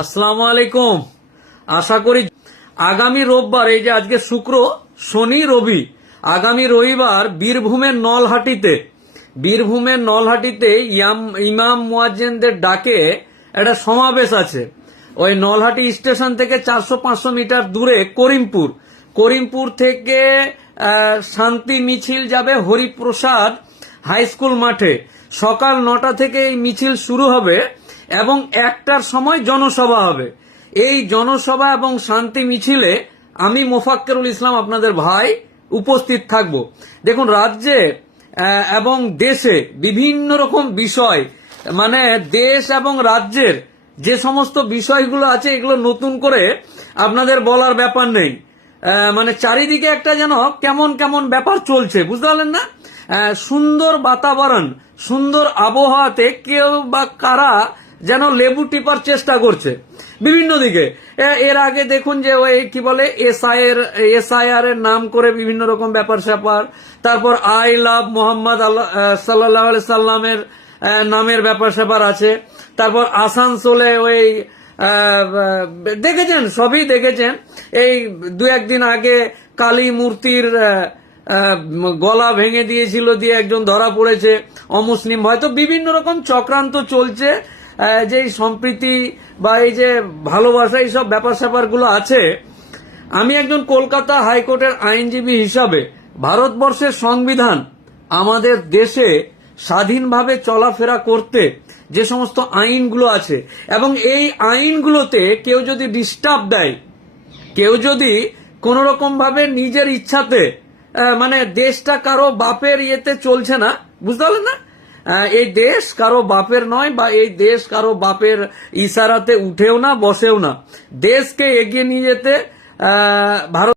আসসালামু আলাইকুম আশা করি আগামী রোববার, এই যে আজকে শুক্র, শনি, রবি, আগামী রবিবার বীরভূমের নলহাটিতে বীরভূমের নলহাটিতে ইয়াম, ইমাম মুয়াজ্জেনদের ডাকে একটা সমাবেশ আছে। ওই নলহাটি স্টেশন থেকে চারশো পাঁচশো মিটার দূরে করিমপুর। করিমপুর থেকে শান্তি মিছিল যাবে হরিপ্রসাদ হাই স্কুল মাঠে। সকাল নটা থেকে এই মিছিল শুরু হবে। এবং একটার সময় জনসভা হবে। এই জনসভা এবং শান্তি মিছিলে আমি মোফাক্কেরুল ইসলাম আপনাদের ভাই উপস্থিত থাকব। দেখুন, রাজ্যে এবং দেশে বিভিন্ন রকম বিষয় মানে দেশ এবং রাজ্যের যে সমস্ত বিষয়গুলো আছে, এগুলো নতুন করে আপনাদের বলার ব্যাপার নেই। মানে চারিদিকে একটা যেন কেমন কেমন ব্যাপার চলছে, বুঝতে পারলেন না? সুন্দর বাতাবরণ, সুন্দর আবহাওয়াতে কেউ বা কারা যেন লেবু টিপার চেষ্টা করছে। বিভিন্ন দিকে। এর আগে দেখুন যে ওই কি বলে, এসআইয়ের এসআইআর এর নাম করে বিভিন্ন রকম ব্যাপার স্যাপার। তারপর আই লাভ মোহাম্মদ সাল্লাহ সাল্লামের নামের ব্যাপার স্যাপার আছে। তারপর আসানসোলে ওই দেখেছেন? সবই দেখেছেন। এই দু একদিন আগে কালী মূর্তির গলা ভেঙে দিয়েছিল, দিয়ে একজন ধরা পড়েছে। অমুসলিম হয়তো বিভিন্ন রকম চক্রান্ত চলছে। যে সম্প্রীতি বা এই যে ভালোবাসা এইসব ব্যাপার স্যাপারগুলো আছে, আমি একজন কলকাতা হাইকোর্টের আইনজীবী হিসাবে ভারতবর্ষের সংবিধান আমাদের দেশে স্বাধীনভাবে চলাফেরা করতে যে সমস্ত আইনগুলো আছে, এবং এই আইনগুলোতে কেউ যদি ডিস্টার্ব দেয়, কেউ যদি কোন রকম ভাবে নিজের ইচ্ছাতে মানে দেশটা কারও বাপের ইয়েতে চলছে না, বুঝতে পারলেন না? এই দেশ কারও বাপের নয় বা এই দেশ কারও বাপের ইশারাতে উঠেও না, বসেও না। দেশকে এগিয়ে নিয়ে যেতে ভারত